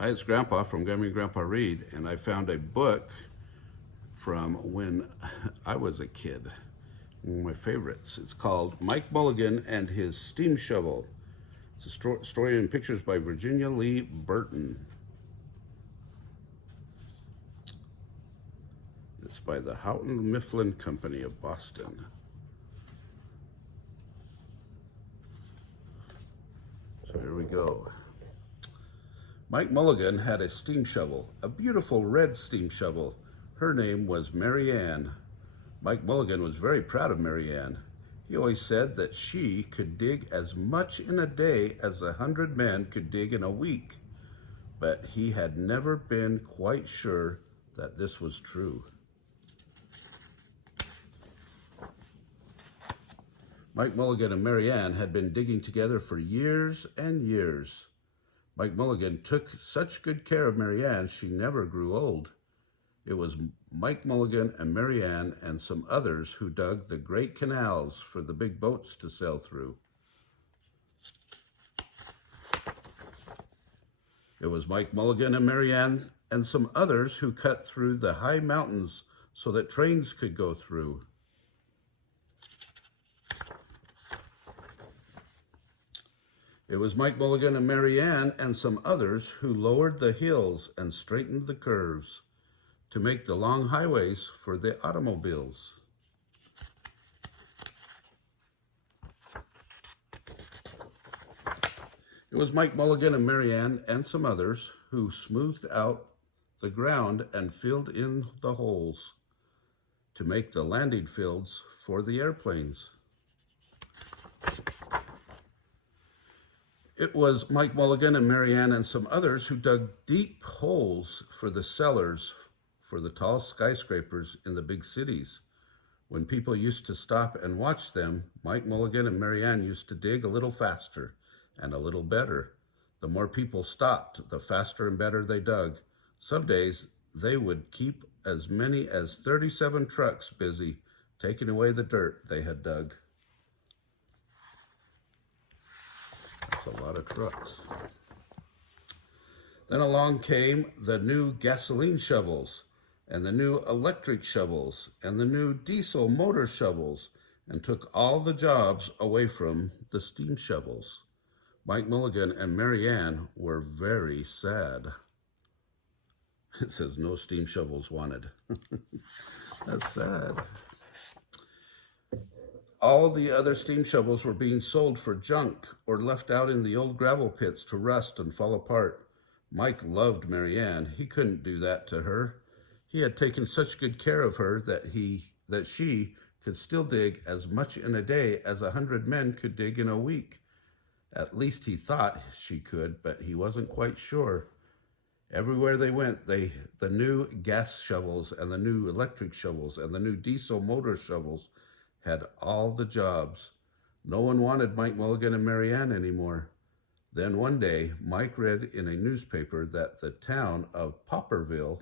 Hi, it's Grandpa from Grammy and Grandpa Read, and I found a book from when I was a kid. One of my favorites. It's called Mike Mulligan and His Steam Shovel. It's a story and pictures by Virginia Lee Burton. It's by the Houghton Mifflin Company of Boston. So here we go. Mike Mulligan had a steam shovel, a beautiful red steam shovel. Her name was Maryanne. Mike Mulligan was very proud of Maryanne. He always said that she could dig as much in a day as 100 men could dig in a week, but he had never been quite sure that this was true. Mike Mulligan and Maryanne had been digging together for years and years. Mike Mulligan took such good care of Maryanne, she never grew old. It was Mike Mulligan and Maryanne and some others who dug the great canals for the big boats to sail through. It was Mike Mulligan and Maryanne and some others who cut through the high mountains so that trains could go through. It was Mike Mulligan and Maryanne and some others who lowered the hills and straightened the curves to make the long highways for the automobiles. It was Mike Mulligan and Maryanne and some others who smoothed out the ground and filled in the holes to make the landing fields for the airplanes. It was Mike Mulligan and Maryanne and some others who dug deep holes for the cellars for the tall skyscrapers in the big cities. When people used to stop and watch them, Mike Mulligan and Maryanne used to dig a little faster and a little better. The more people stopped, the faster and better they dug. Some days they would keep as many as 37 trucks busy taking away the dirt they had dug. A lot of trucks. Then along came the new gasoline shovels and the new electric shovels and the new diesel motor shovels and took all the jobs away from the steam shovels. Mike Mulligan and Maryanne were very sad. It says no steam shovels wanted. That's sad. All the other steam shovels were being sold for junk or left out in the old gravel pits to rust and fall apart. Mike loved Maryanne. He couldn't do that to her. He had taken such good care of her that she could still dig as much in a day as 100 men could dig in a week. At least he thought she could, but he wasn't quite sure. Everywhere they went, the new gas shovels and the new electric shovels and the new diesel motor shovels had all the jobs. No one wanted Mike Mulligan and Maryanne anymore. Then one day, Mike read in a newspaper that the town of Popperville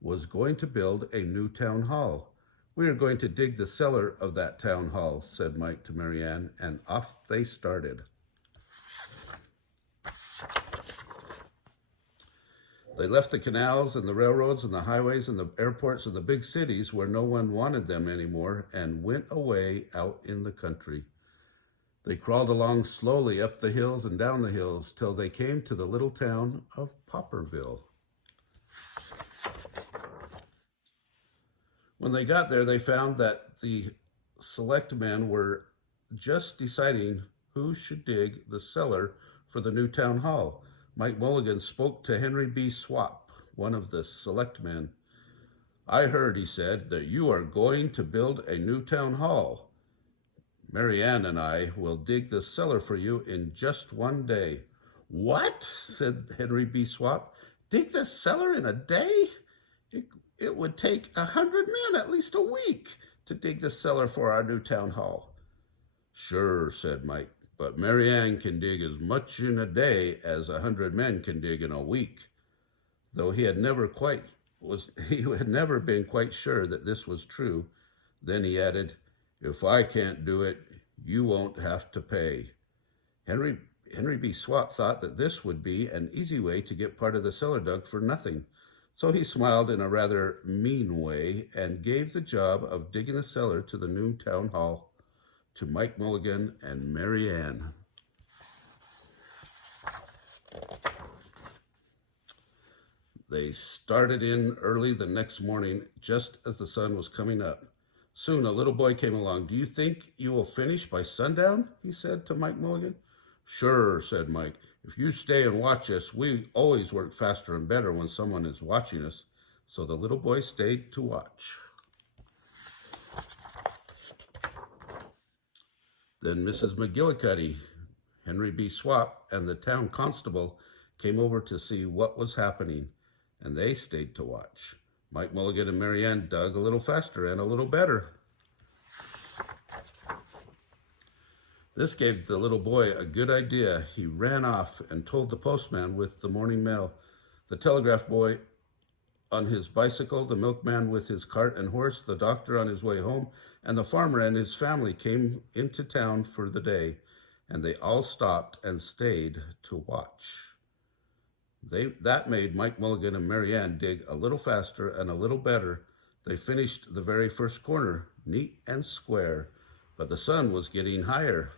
was going to build a new town hall. "We are going to dig the cellar of that town hall," said Mike to Maryanne, and off they started. They left the canals and the railroads and the highways and the airports and the big cities where no one wanted them anymore and went away out in the country. They crawled along slowly up the hills and down the hills till they came to the little town of Popperville. When they got there, they found that the selectmen were just deciding who should dig the cellar for the new town hall. Mike Mulligan spoke to Henry B. Swap, one of the selectmen. "I heard," he said, "that you are going to build a new town hall. Maryanne and I will dig the cellar for you in just one day." "What?" said Henry B. Swap. "Dig the cellar in a day? It would take 100 men at least a week to dig the cellar for our new town hall." "Sure," said Mike. "But Maryanne can dig as much in a day as 100 men can dig in a week." Though he had never been quite sure that this was true. Then he added, "If I can't do it, you won't have to pay." Henry B. Swap thought that this would be an easy way to get part of the cellar dug for nothing. So he smiled in a rather mean way and gave the job of digging the cellar to the new town hall to Mike Mulligan and Maryanne. They started in early the next morning, just as the sun was coming up. Soon a little boy came along. "Do you think you will finish by sundown?" he said to Mike Mulligan. "Sure," said Mike. "If you stay and watch us, we always work faster and better when someone is watching us." So the little boy stayed to watch. Then Mrs. McGillicuddy, Henry B. Swap, and the town constable came over to see what was happening, and they stayed to watch. Mike Mulligan and Maryanne dug a little faster and a little better. This gave the little boy a good idea. He ran off and told the postman with the morning mail, the telegraph boy on his bicycle, the milkman with his cart and horse, the doctor on his way home, and the farmer and his family came into town for the day, and they all stopped and stayed to watch. That made Mike Mulligan and Maryanne dig a little faster and a little better. They finished the very first corner, neat and square, but the sun was getting higher.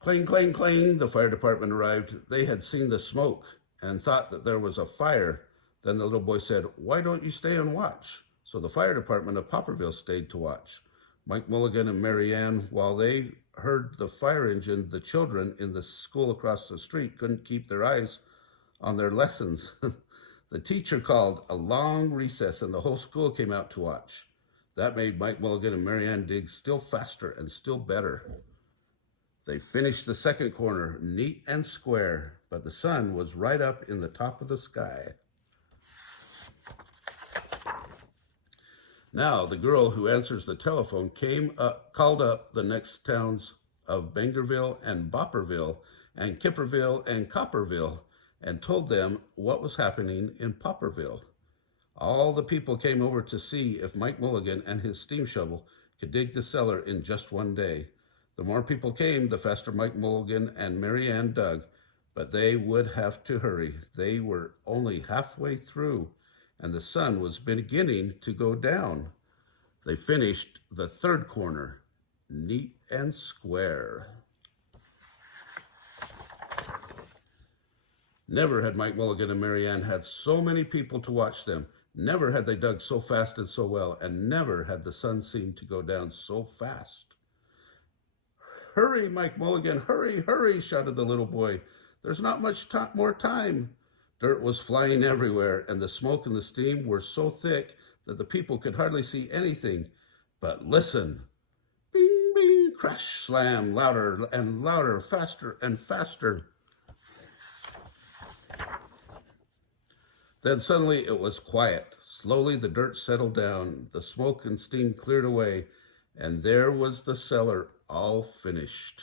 Clang, clang, clang, the fire department arrived. They had seen the smoke and thought that there was a fire. Then the little boy said, "Why don't you stay and watch?" So the fire department of Popperville stayed to watch. Mike Mulligan and Maryanne, while they heard the fire engine, the children in the school across the street couldn't keep their eyes on their lessons. The teacher called a long recess and the whole school came out to watch. That made Mike Mulligan and Maryanne dig still faster and still better. They finished the second corner, neat and square, but the sun was right up in the top of the sky. Now the girl who answers the telephone called up the next towns of Bangerville and Popperville and Kipperville and Copperville and told them what was happening in Popperville. All the people came over to see if Mike Mulligan and his steam shovel could dig the cellar in just one day. The more people came, the faster Mike Mulligan and Maryanne dug, but they would have to hurry. They were only halfway through, and the sun was beginning to go down. They finished the third corner, neat and square. Never had Mike Mulligan and Maryanne had so many people to watch them. Never had they dug so fast and so well, and never had the sun seemed to go down so fast. "Hurry, Mike Mulligan, hurry, hurry," shouted the little boy. "There's not much more time." Dirt was flying everywhere, and the smoke and the steam were so thick that the people could hardly see anything. But listen! Bing, bing, crash, slam, louder and louder, faster and faster. Then suddenly it was quiet. Slowly the dirt settled down, the smoke and steam cleared away, and there was the cellar all finished.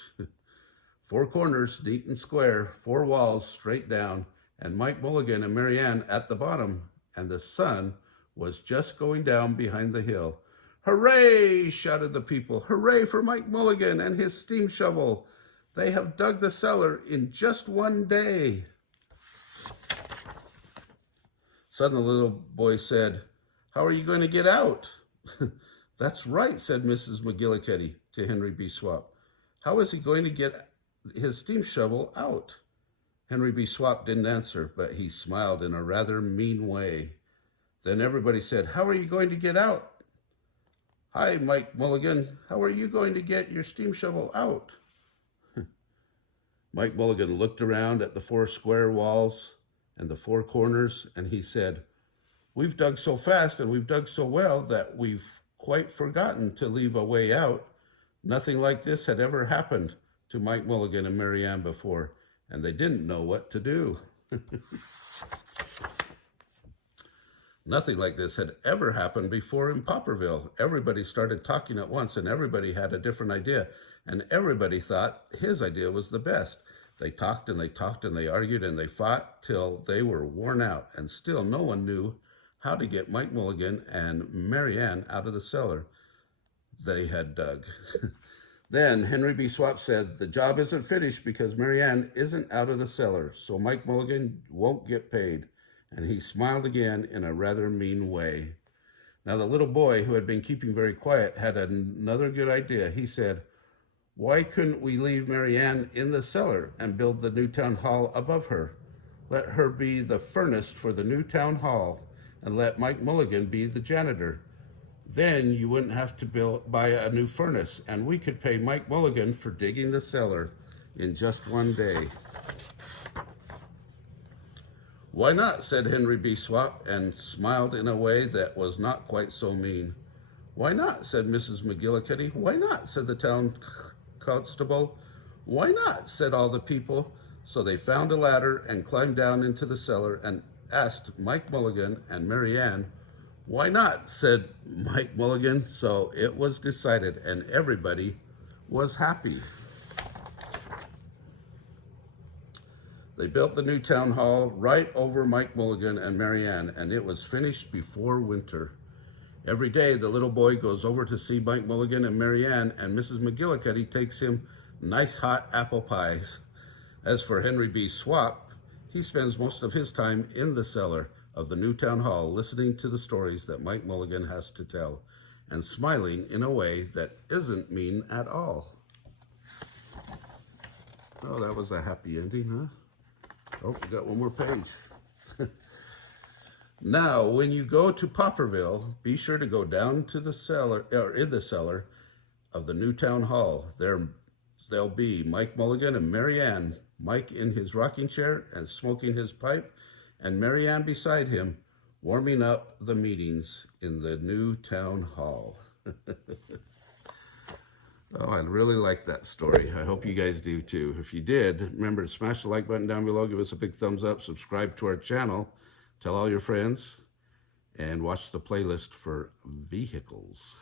4 corners, neat and square, 4 walls straight down, and Mike Mulligan and Maryanne at the bottom, and the sun was just going down behind the hill. "Hooray!" shouted the people. "Hooray for Mike Mulligan and his steam shovel. They have dug the cellar in just one day." Suddenly the little boy said, "How are you going to get out?" "That's right," said Mrs. McGillicuddy to Henry B. Swap. "How is he going to get his steam shovel out?" Henry B. Swap didn't answer, but he smiled in a rather mean way. Then everybody said, "How are you going to get out?" "Hi, Mike Mulligan. How are you going to get your steam shovel out?" Mike Mulligan looked around at the 4 square walls and the 4 corners, and he said, "We've dug so fast and we've dug so well that we've quite forgotten to leave a way out. Nothing like this had ever happened to Mike Mulligan and Maryanne before, and they didn't know what to do." Nothing like this had ever happened before in Popperville. Everybody started talking at once, and everybody had a different idea, and everybody thought his idea was the best. They talked and they talked and they argued and they fought till they were worn out, and still no one knew how to get Mike Mulligan and Maryanne out of the cellar they had dug. Then Henry B. Swap said, the job isn't finished because Maryanne isn't out of the cellar, so Mike Mulligan won't get paid. And he smiled again in a rather mean way. Now the little boy, who had been keeping very quiet, had another good idea. He said, why couldn't we leave Maryanne in the cellar and build the new town hall above her? Let her be the furnace for the new town hall, and let Mike Mulligan be the janitor. Then you wouldn't have to buy a new furnace, and we could pay Mike Mulligan for digging the cellar in just one day. Why not, said Henry B. Swap, and smiled in a way that was not quite so mean. Why not, said Mrs. McGillicuddy. Why not, said the town constable. Why not, said all the people. So they found a ladder and climbed down into the cellar and asked Mike Mulligan and Maryanne. Why not, said Mike Mulligan. So it was decided, and everybody was happy. They built the new town hall right over Mike Mulligan and Maryanne, and it was finished before winter. Every day, the little boy goes over to see Mike Mulligan and Maryanne, and Mrs. McGillicuddy takes him nice hot apple pies. As for Henry B. Swap, he spends most of his time in the cellar of the new town hall, listening to the stories that Mike Mulligan has to tell, and smiling in a way that isn't mean at all. Oh, that was a happy ending, huh? Oh, we got one more page. Now, when you go to Popperville, be sure to go down to the cellar, or in the cellar of the new town hall. There'll be Mike Mulligan and Maryanne, Mike in his rocking chair and smoking his pipe, and Maryanne beside him, warming up the meetings in the new town hall. Oh, I really like that story. I hope you guys do too. If you did, remember to smash the like button down below, give us a big thumbs up, subscribe to our channel, tell all your friends, and watch the playlist for vehicles.